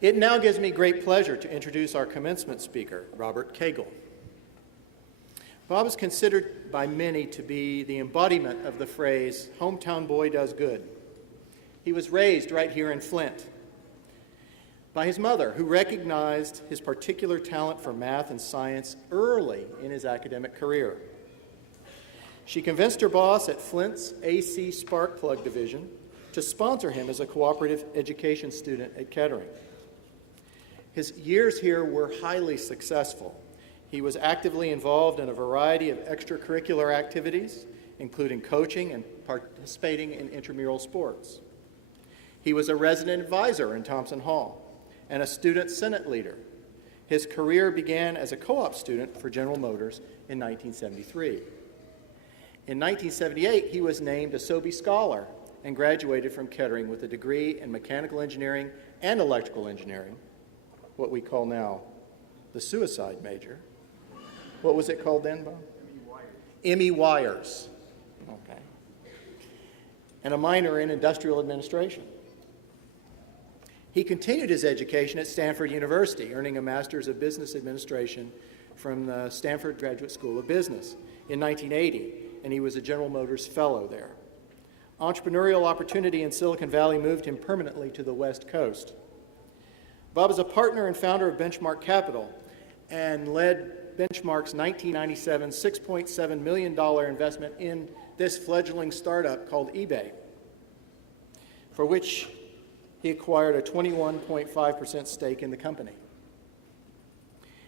It now gives me great pleasure to introduce our commencement speaker, Robert Kegel. Bob is considered by many to be the embodiment of the phrase, "hometown boy does good." He was raised right here in Flint by his mother, who recognized his particular talent for math and science early in his academic career. She convinced her boss at Flint's AC Spark Plug Division to sponsor him as a cooperative education student at Kettering. His years here were highly successful. He was actively involved in a variety of extracurricular activities, including coaching and participating in intramural sports. He was a resident advisor in Thompson Hall and a student senate leader. His career began as a co-op student for General Motors in 1973. In 1978, he was named a Sobey Scholar and graduated from Kettering with a degree in mechanical engineering and electrical engineering, what we call now the suicide major. What was it called then, Bob? M.E. Wires. Okay. And a minor in industrial administration. He continued his education at Stanford University, earning a Master's of Business Administration from the Stanford Graduate School of Business in 1980, and he was a General Motors Fellow there. Entrepreneurial opportunity in Silicon Valley moved him permanently to the West Coast. Bob is a partner and founder of Benchmark Capital and led Benchmark's 1997 $6.7 million investment in this fledgling startup called eBay, for which he acquired a 21.5% stake in the company.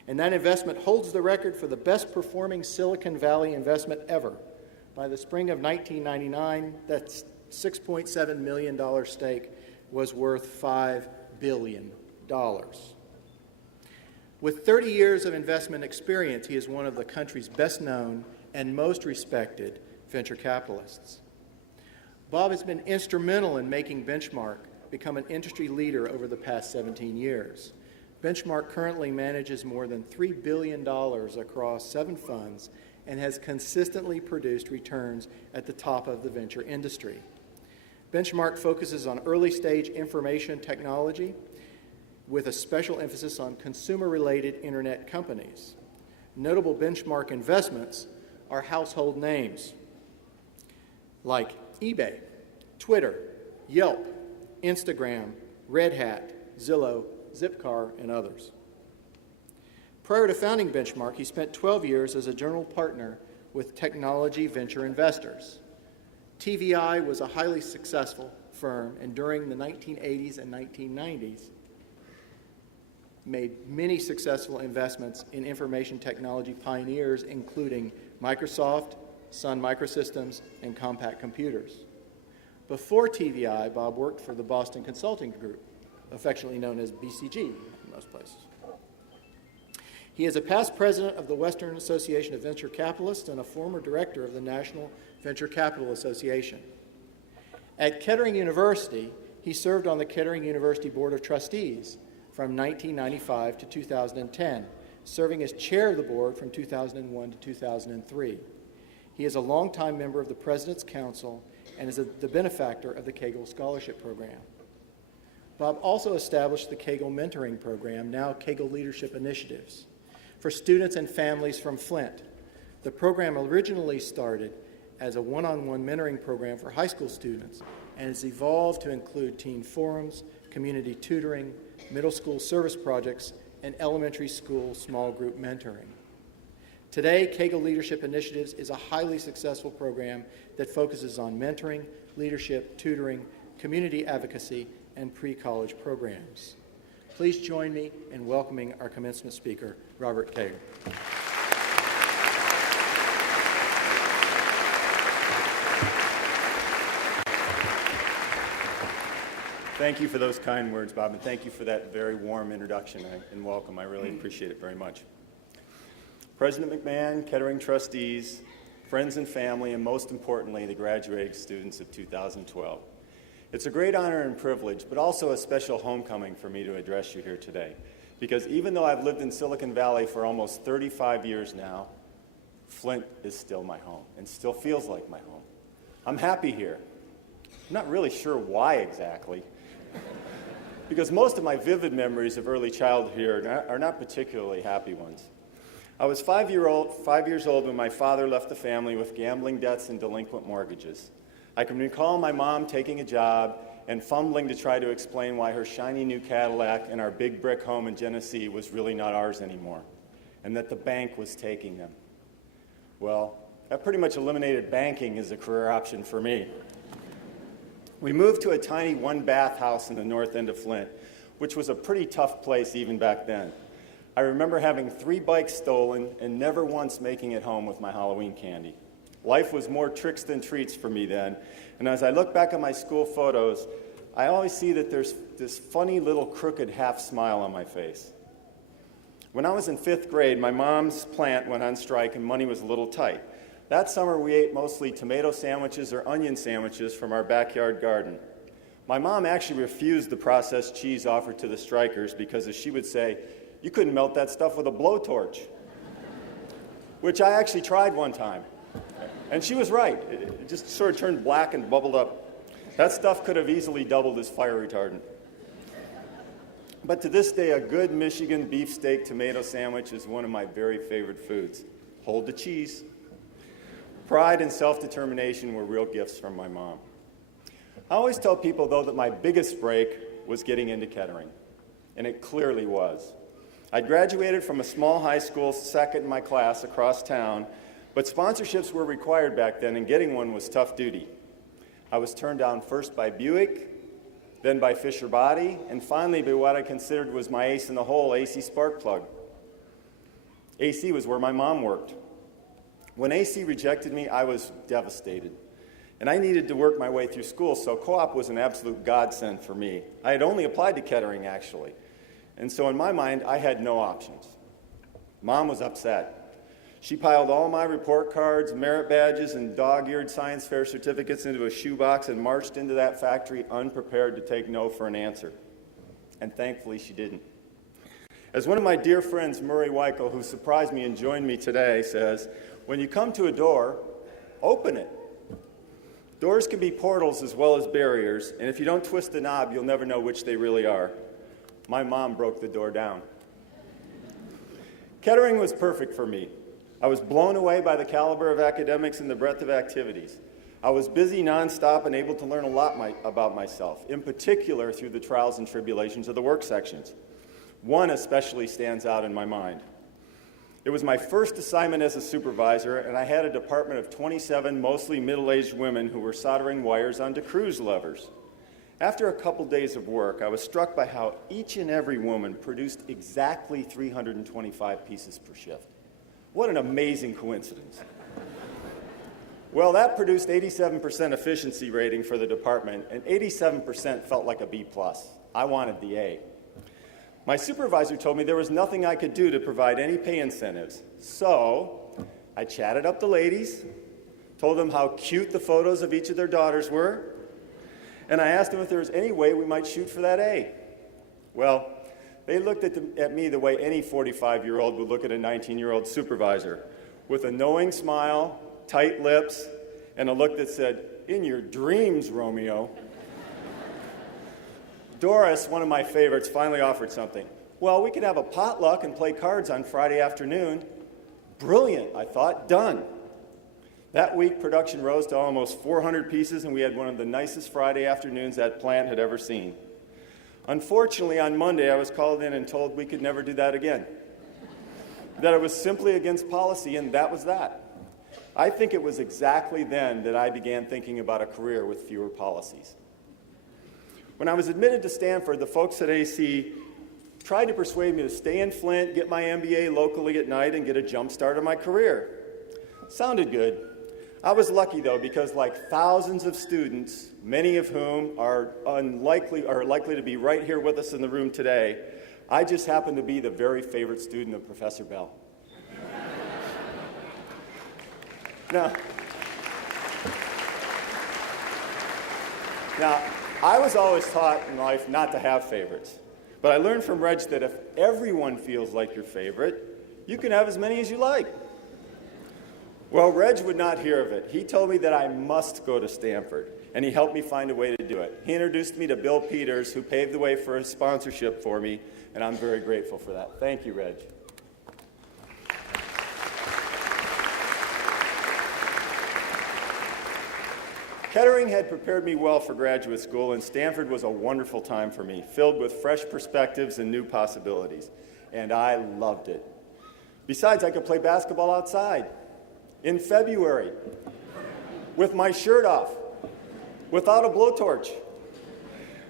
And that investment holds the record for the best performing Silicon Valley investment ever. By the spring of 1999, that $6.7 million stake was worth $5 billion. With 30 years of investment experience, he is one of the country's best known and most respected venture capitalists. Bob has been instrumental in making Benchmark become an industry leader over the past 17 years. Benchmark currently manages more than $3 billion across 7 funds and has consistently produced returns at the top of the venture industry. Benchmark focuses on early-stage information technology with a special emphasis on consumer-related internet companies. Notable Benchmark investments are household names like eBay, Twitter, Yelp, Instagram, Red Hat, Zillow, Zipcar, and others. Prior to founding Benchmark, he spent 12 years as a general partner with technology venture investors. TVI was a highly successful firm, and during the 1980s and 1990s, made many successful investments in information technology pioneers, including Microsoft, Sun Microsystems, and Compaq Computers. Before TVI, Bob worked for the Boston Consulting Group, affectionately known as BCG in most places. He is a past president of the Western Association of Venture Capitalists and a former director of the National Venture Capital Association. At Kettering University, he served on the Kettering University Board of Trustees from 1995 to 2010, serving as chair of the board from 2001 to 2003. He is a longtime member of the President's Council and is the benefactor of the Kegel Scholarship Program. Bob also established the Kegel Mentoring Program, now Kegel Leadership Initiatives, for students and families from Flint. The program originally started as a one-on-one mentoring program for high school students and has evolved to include teen forums, community tutoring, middle school service projects, and elementary school small group mentoring. Today, Kegel Leadership Initiatives is a highly successful program that focuses on mentoring, leadership, tutoring, community advocacy, and pre-college programs. Please join me in welcoming our commencement speaker, Robert Kegel. Thank you for those kind words, Bob, and thank you for that very warm introduction and welcome. I really appreciate it very much. President McMahon, Kettering trustees, friends and family, and most importantly, the graduating students of 2012. It's a great honor and privilege, but also a special homecoming for me to address you here today. Because even though I've lived in Silicon Valley for almost 35 years now, Flint is still my home and still feels like my home. I'm happy here. I'm not really sure why exactly, because most of my vivid memories of early childhood here are not particularly happy ones. I was 5 years old when my father left the family with gambling debts and delinquent mortgages. I can recall my mom taking a job and fumbling to try to explain why her shiny new Cadillac and our big brick home in Genesee was really not ours anymore, and that the bank was taking them. Well, that pretty much eliminated banking as a career option for me. We moved to a tiny one-bath house in the north end of Flint, which was a pretty tough place even back then. I remember having 3 bikes stolen and never once making it home with my Halloween candy. Life was more tricks than treats for me then, and as I look back at my school photos, I always see that there's this funny little crooked half smile on my face. When I was in 5th grade, my mom's plant went on strike and money was a little tight. That summer, we ate mostly tomato sandwiches or onion sandwiches from our backyard garden. My mom actually refused the processed cheese offered to the strikers because, as she would say, you couldn't melt that stuff with a blowtorch, which I actually tried one time. And she was right. It just sort of turned black and bubbled up. That stuff could have easily doubled as fire retardant. But to this day, a good Michigan beefsteak tomato sandwich is one of my very favorite foods. Hold the cheese. Pride and self-determination were real gifts from my mom. I always tell people, though, that my biggest break was getting into Kettering, and it clearly was. I graduated from a small high school, second in my class across town, but sponsorships were required back then, and getting one was tough duty. I was turned down first by Buick, then by Fisher Body, and finally by what I considered was my ace in the hole, AC Spark Plug. AC was where my mom worked. When AC rejected me, I was devastated. And I needed to work my way through school, so co-op was an absolute godsend for me. I had only applied to Kettering, actually. And so in my mind, I had no options. Mom was upset. She piled all my report cards, merit badges, and dog-eared science fair certificates into a shoebox and marched into that factory unprepared to take no for an answer. And thankfully, she didn't. As one of my dear friends, Murray Weichel, who surprised me and joined me today, says, when you come to a door, open it. Doors can be portals as well as barriers, and if you don't twist the knob, you'll never know which they really are. My mom broke the door down. Kettering was perfect for me. I was blown away by the caliber of academics and the breadth of activities. I was busy nonstop and able to learn a lot about myself, in particular through the trials and tribulations of the work sections. One especially stands out in my mind. It was my first assignment as a supervisor, and I had a department of 27 mostly middle-aged women who were soldering wires onto cruise levers. After a couple days of work, I was struck by how each and every woman produced exactly 325 pieces per shift. What an amazing coincidence. Well, that produced 87% efficiency rating for the department, and 87% felt like a B+. I wanted the A. My supervisor told me there was nothing I could do to provide any pay incentives. So I chatted up the ladies, told them how cute the photos of each of their daughters were, and I asked them if there was any way we might shoot for that A. Well, they looked at me the way any 45-year-old would look at a 19-year-old supervisor, with a knowing smile, tight lips, and a look that said, "In your dreams, Romeo." Doris, one of my favorites, finally offered something. Well, we could have a potluck and play cards on Friday afternoon. Brilliant, I thought. Done. That week, production rose to almost 400 pieces, and we had one of the nicest Friday afternoons that plant had ever seen. Unfortunately, on Monday, I was called in and told we could never do that again. That it was simply against policy, and that was that. I think it was exactly then that I began thinking about a career with fewer policies. When I was admitted to Stanford, the folks at AC tried to persuade me to stay in Flint, get my MBA locally at night, and get a jump start on my career. Sounded good. I was lucky, though, because like thousands of students, many of whom are likely to be right here with us in the room today, I just happened to be the very favorite student of Professor Bell. Now, I was always taught in life not to have favorites, but I learned from Reg that if everyone feels like your favorite, you can have as many as you like. Well, Reg would not hear of it. He told me that I must go to Stanford. and he helped me find a way to do it. He introduced me to Bill Peters, who paved the way for a sponsorship for me, and I'm very grateful for that. Thank you, Reg. Kettering had prepared me well for graduate school, and Stanford was a wonderful time for me, filled with fresh perspectives and new possibilities, and I loved it. Besides, I could play basketball outside in February with my shirt off, without a blowtorch.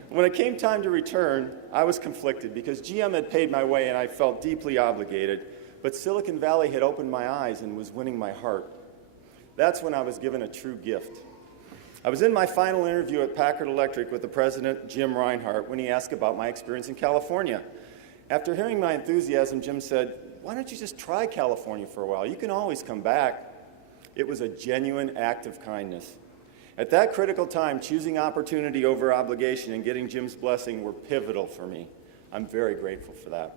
When it came time to return, I was conflicted because GM had paid my way and I felt deeply obligated, but Silicon Valley had opened my eyes and was winning my heart. That's when I was given a true gift. I was in my final interview at Packard Electric with the president, Jim Reinhardt, when he asked about my experience in California. After hearing my enthusiasm, Jim said, "Why don't you just try California for a while? You can always come back." It was a genuine act of kindness. At that critical time, choosing opportunity over obligation and getting Jim's blessing were pivotal for me. I'm very grateful for that.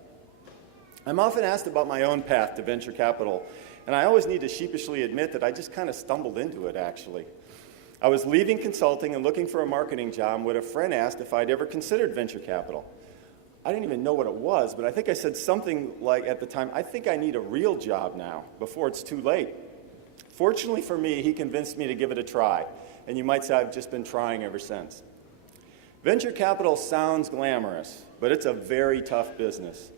I'm often asked about my own path to venture capital, and I always need to sheepishly admit that I just kind of stumbled into it, actually. I was leaving consulting and looking for a marketing job when a friend asked if I'd ever considered venture capital. I didn't even know what it was, but I think I said something like at the time, "I think I need a real job now, before it's too late." Fortunately for me, he convinced me to give it a try, and you might say I've just been trying ever since. Venture capital sounds glamorous, but it's a very tough business.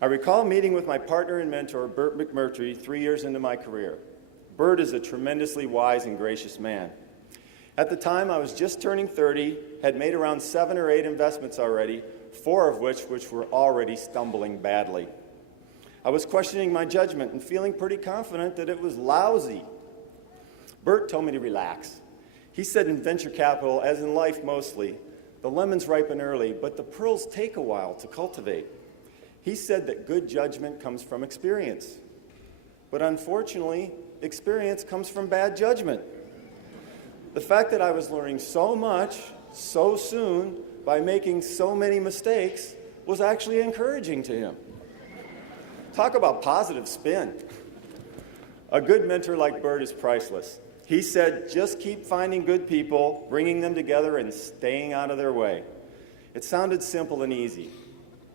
I recall meeting with my partner and mentor, Burt McMurtry, 3 years into my career. Burt is a tremendously wise and gracious man. At the time, I was just turning 30, had made around 7 or 8 investments already, 4 of which were already stumbling badly. I was questioning my judgment and feeling pretty confident that it was lousy. Burt told me to relax. He said in venture capital, as in life mostly, the lemons ripen early, but the pearls take a while to cultivate. He said that good judgment comes from experience. But unfortunately, experience comes from bad judgment. The fact that I was learning so much, so soon, by making so many mistakes, was actually encouraging to him. Talk about positive spin. A good mentor like Burt is priceless. He said, just keep finding good people, bringing them together, and staying out of their way. It sounded simple and easy,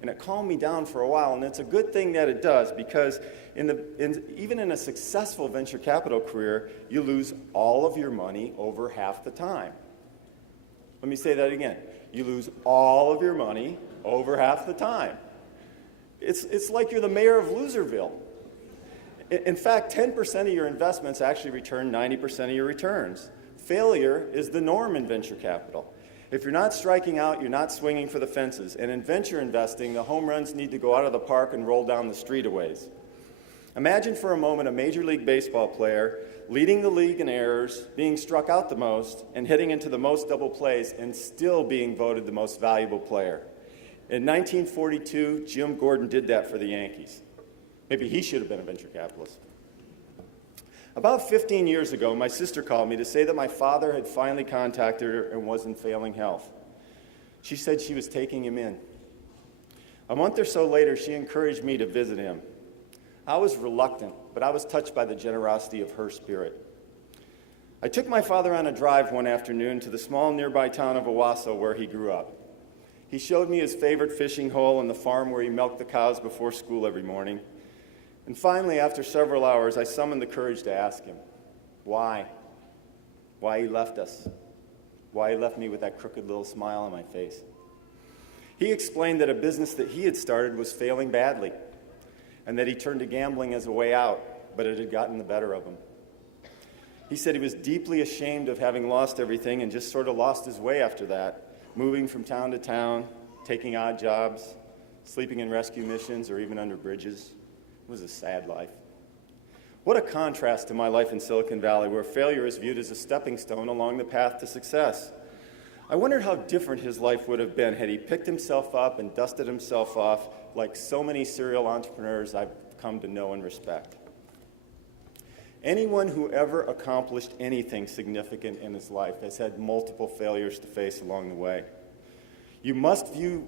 and it calmed me down for a while, and it's a good thing that it does, because even in a successful venture capital career, you lose all of your money over half the time. Let me say that again. You lose all of your money over half the time. It's like you're the mayor of Loserville. In fact, 10% of your investments actually return 90% of your returns. Failure is the norm in venture capital. If you're not striking out, you're not swinging for the fences. And in venture investing, the home runs need to go out of the park and roll down the street a ways. Imagine for a moment a Major League Baseball player leading the league in errors, being struck out the most, and hitting into the most double plays, and still being voted the most valuable player. In 1942, Jim Gordon did that for the Yankees. Maybe he should have been a venture capitalist. About 15 years ago, my sister called me to say that my father had finally contacted her and was in failing health. She said she was taking him in. A month or so later, she encouraged me to visit him. I was reluctant, but I was touched by the generosity of her spirit. I took my father on a drive one afternoon to the small nearby town of Owasso where he grew up. He showed me his favorite fishing hole and the farm where he milked the cows before school every morning. And finally, after several hours, I summoned the courage to ask him, why? Why he left us? Why he left me with that crooked little smile on my face? He explained that a business that he had started was failing badly, and that he turned to gambling as a way out, but it had gotten the better of him. He said he was deeply ashamed of having lost everything and just sort of lost his way after that, moving from town to town, taking odd jobs, sleeping in rescue missions, or even under bridges. It was a sad life. What a contrast to my life in Silicon Valley, where failure is viewed as a stepping stone along the path to success. I wondered how different his life would have been had he picked himself up and dusted himself off like so many serial entrepreneurs I've come to know and respect. Anyone who ever accomplished anything significant in his life has had multiple failures to face along the way. You must view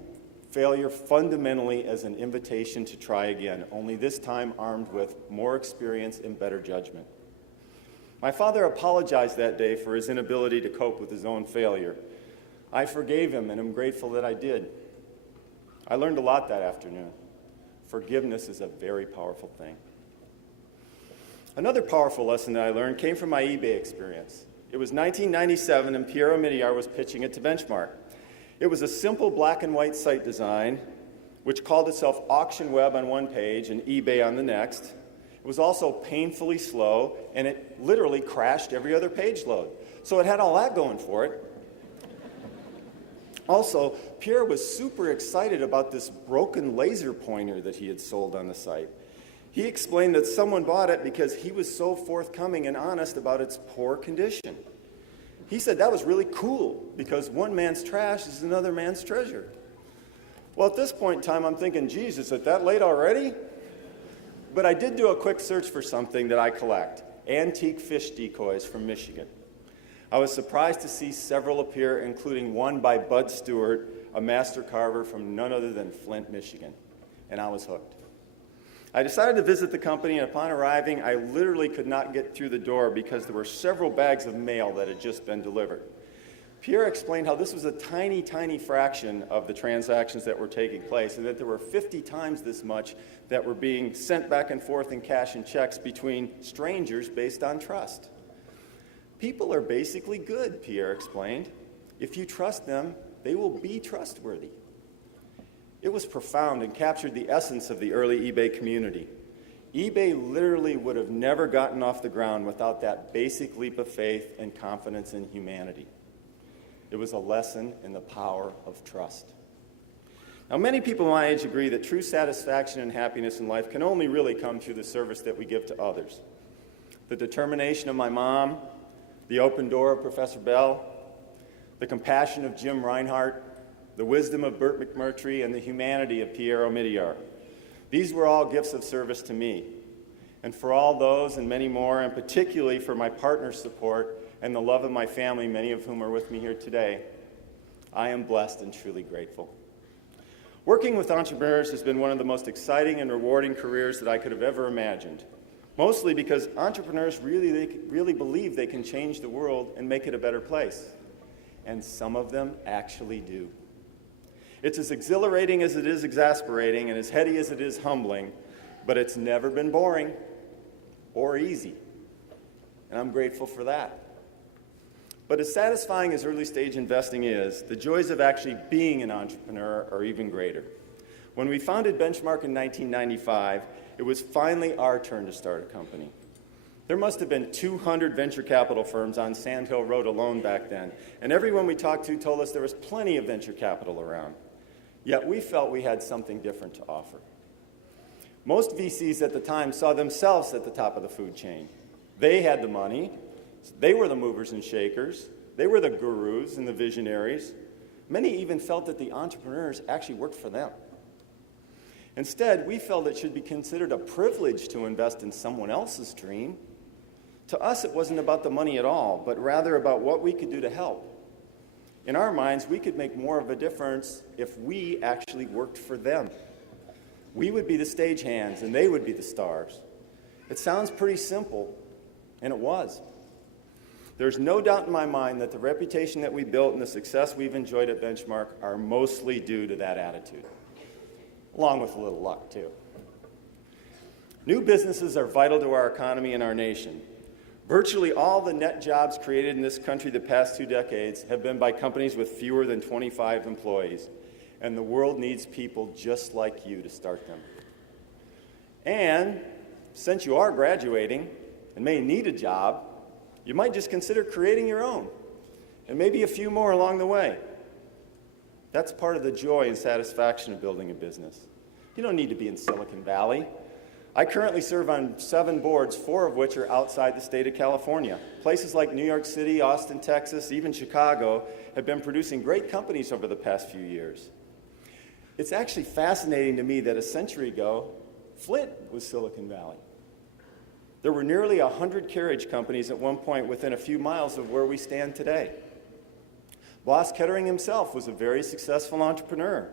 failure fundamentally as an invitation to try again, only this time armed with more experience and better judgment. My father apologized that day for his inability to cope with his own failure. I forgave him and am grateful that I did. I learned a lot that afternoon. Forgiveness is a very powerful thing. Another powerful lesson that I learned came from my eBay experience. It was 1997 and Pierre Omidyar was pitching it to Benchmark. It was a simple black and white site design which called itself Auction Web on one page and eBay on the next. It was also painfully slow, and it literally crashed every other page load. So it had all that going for it. Also, Pierre was super excited about this broken laser pointer that he had sold on the site. He explained that someone bought it because he was so forthcoming and honest about its poor condition. He said that was really cool because one man's trash is another man's treasure. Well, at this point in time, I'm thinking, geez, is it that late already? But I did do a quick search for something that I collect, antique fish decoys from Michigan. I was surprised to see several appear, including one by Bud Stewart, a master carver from none other than Flint, Michigan, and I was hooked. I decided to visit the company, and upon arriving, I literally could not get through the door because there were several bags of mail that had just been delivered. Pierre explained how this was a tiny, tiny fraction of the transactions that were taking place, and that there were 50 times this much that were being sent back and forth in cash and checks between strangers based on trust. People are basically good, Pierre explained. If you trust them, they will be trustworthy. It was profound and captured the essence of the early eBay community. eBay literally would have never gotten off the ground without that basic leap of faith and confidence in humanity. It was a lesson in the power of trust. Now, many people my age agree that true satisfaction and happiness in life can only really come through the service that we give to others. The determination of my mom, the open door of Professor Bell, the compassion of Jim Reinhardt, the wisdom of Burt McMurtry, and the humanity of Pierre Omidyar. These were all gifts of service to me. And for all those and many more, and particularly for my partner's support and the love of my family, many of whom are with me here today, I am blessed and truly grateful. Working with entrepreneurs has been one of the most exciting and rewarding careers that I could have ever imagined, mostly because entrepreneurs really believe they can change the world and make it a better place. And some of them actually do. It's as exhilarating as it is exasperating and as heady as it is humbling, but it's never been boring or easy. And I'm grateful for that. But as satisfying as early stage investing is, the joys of actually being an entrepreneur are even greater. When we founded Benchmark in 1995, it was finally our turn to start a company. There must have been 200 venture capital firms on Sand Hill Road alone back then, and everyone we talked to told us there was plenty of venture capital around. Yet we felt we had something different to offer. Most VCs at the time saw themselves at the top of the food chain. They had the money. They were the movers and shakers. They were the gurus and the visionaries. Many even felt that the entrepreneurs actually worked for them. Instead, we felt it should be considered a privilege to invest in someone else's dream. To us, it wasn't about the money at all, but rather about what we could do to help. In our minds, we could make more of a difference if we actually worked for them. We would be the stagehands, and they would be the stars. It sounds pretty simple, and it was. There's no doubt in my mind that the reputation that we built and the success we've enjoyed at Benchmark are mostly due to that attitude, along with a little luck, too. New businesses are vital to our economy and our nation. Virtually all the net jobs created in this country the past 2 decades have been by companies with fewer than 25 employees, and the world needs people just like you to start them. And since you are graduating and may need a job, you might just consider creating your own, and maybe a few more along the way. That's part of the joy and satisfaction of building a business. You don't need to be in Silicon Valley. I currently serve on 7 boards, 4 of which are outside the state of California. Places like New York City, Austin, Texas, even Chicago have been producing great companies over the past few years. It's actually fascinating to me that a century ago, Flint was Silicon Valley. There were nearly 100 carriage companies at one point within a few miles of where we stand today. Boss Kettering himself was a very successful entrepreneur.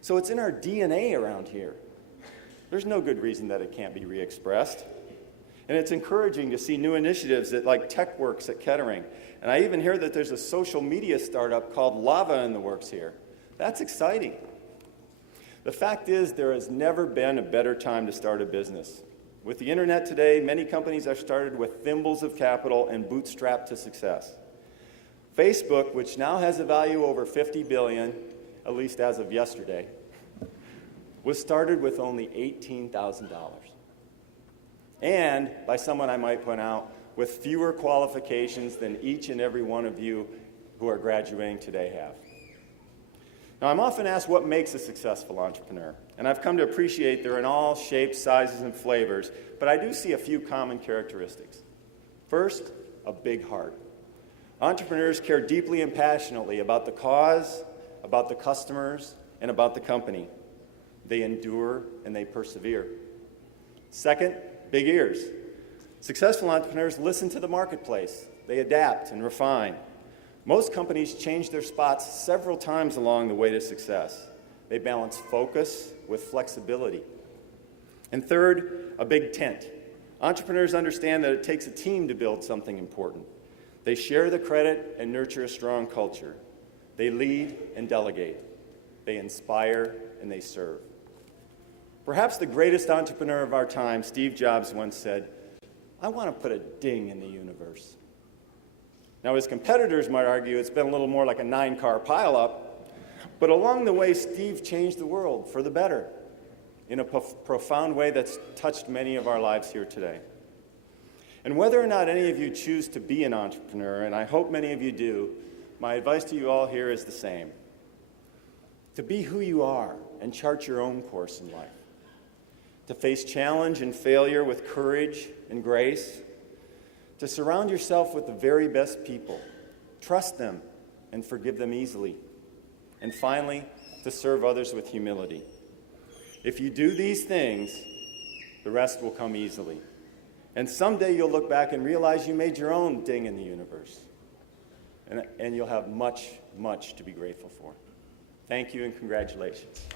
So it's in our DNA around here. There's no good reason that it can't be re-expressed. And it's encouraging to see new initiatives like TechWorks at Kettering. And I even hear that there's a social media startup called Lava in the works here. That's exciting. The fact is, there has never been a better time to start a business. With the internet today, many companies are started with thimbles of capital and bootstrapped to success. Facebook, which now has a value over $50 billion, at least as of yesterday, was started with only $18,000. And by someone I might point out, with fewer qualifications than each and every one of you who are graduating today have. Now, I'm often asked what makes a successful entrepreneur, and I've come to appreciate they're in all shapes, sizes, and flavors, but I do see a few common characteristics. First, a big heart. Entrepreneurs care deeply and passionately about the cause, about the customers, and about the company. They endure and they persevere. Second, big ears. Successful entrepreneurs listen to the marketplace. They adapt and refine. Most companies change their spots several times along the way to success. They balance focus with flexibility. And third, a big tent. Entrepreneurs understand that it takes a team to build something important. They share the credit and nurture a strong culture. They lead and delegate. They inspire and they serve. Perhaps the greatest entrepreneur of our time, Steve Jobs, once said, "I want to put a ding in the universe." Now, his competitors might argue it's been a little more like a 9-car pileup, but along the way, Steve changed the world for the better in a profound way that's touched many of our lives here today. And whether or not any of you choose to be an entrepreneur, and I hope many of you do, my advice to you all here is the same. To be who you are and chart your own course in life. To face challenge and failure with courage and grace. To surround yourself with the very best people. Trust them and forgive them easily. And finally, to serve others with humility. If you do these things, the rest will come easily. And someday you'll look back and realize you made your own ding in the universe. And you'll have much, much to be grateful for. Thank you and congratulations.